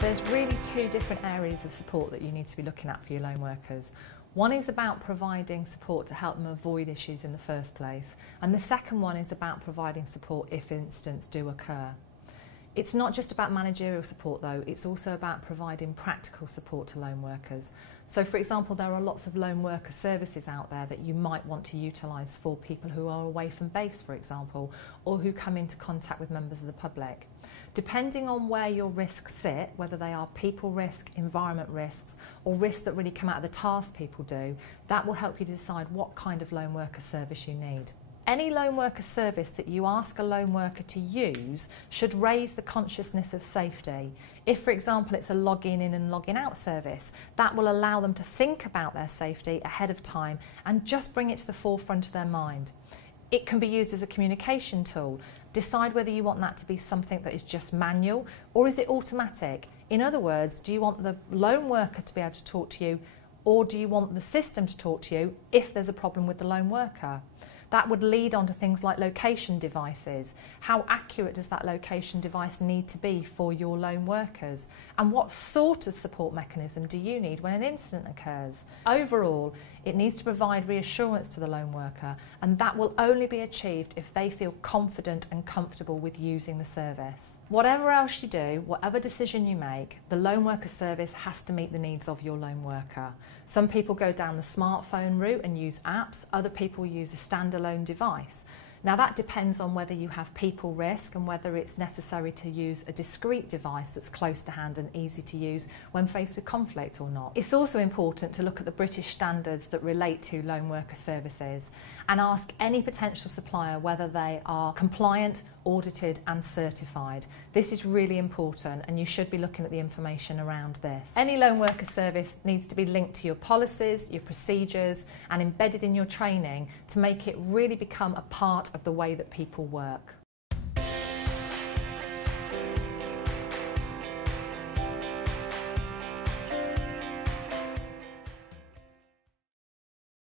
There's really two different areas of support that you need to be looking at for your lone workers. One is about providing support to help them avoid issues in the first place, and the second one is about providing support if incidents do occur. It's not just about managerial support though, it's also about providing practical support to lone workers. So for example, there are lots of lone worker services out there that you might want to utilise for people who are away from base, for example, or who come into contact with members of the public. Depending on where your risks sit, whether they are people risk, environment risks, or risks that really come out of the tasks people do, that will help you decide what kind of lone worker service you need. Any lone worker service that you ask a lone worker to use should raise the consciousness of safety. If, for example, it's a login in and login out service, that will allow them to think about their safety ahead of time and just bring it to the forefront of their mind. It can be used as a communication tool. Decide whether you want that to be something that is just manual or is it automatic. In other words, do you want the lone worker to be able to talk to you, or do you want the system to talk to you if there's a problem with the lone worker? That would lead on to things like location devices. How accurate does that location device need to be for your lone workers? And what sort of support mechanism do you need when an incident occurs? Overall, it needs to provide reassurance to the lone worker, and that will only be achieved if they feel confident and comfortable with using the service. Whatever else you do, whatever decision you make, the lone worker service has to meet the needs of your lone worker. Some people go down the smartphone route and use apps, other people use a standalone device. Now that depends on whether you have people risk and whether it's necessary to use a discrete device that's close to hand and easy to use when faced with conflict or not. It's also important to look at the British standards that relate to lone worker services and ask any potential supplier whether they are compliant, audited and certified. This is really important and you should be looking at the information around this. Any lone worker service needs to be linked to your policies, your procedures and embedded in your training to make it really become a part of the way that people work.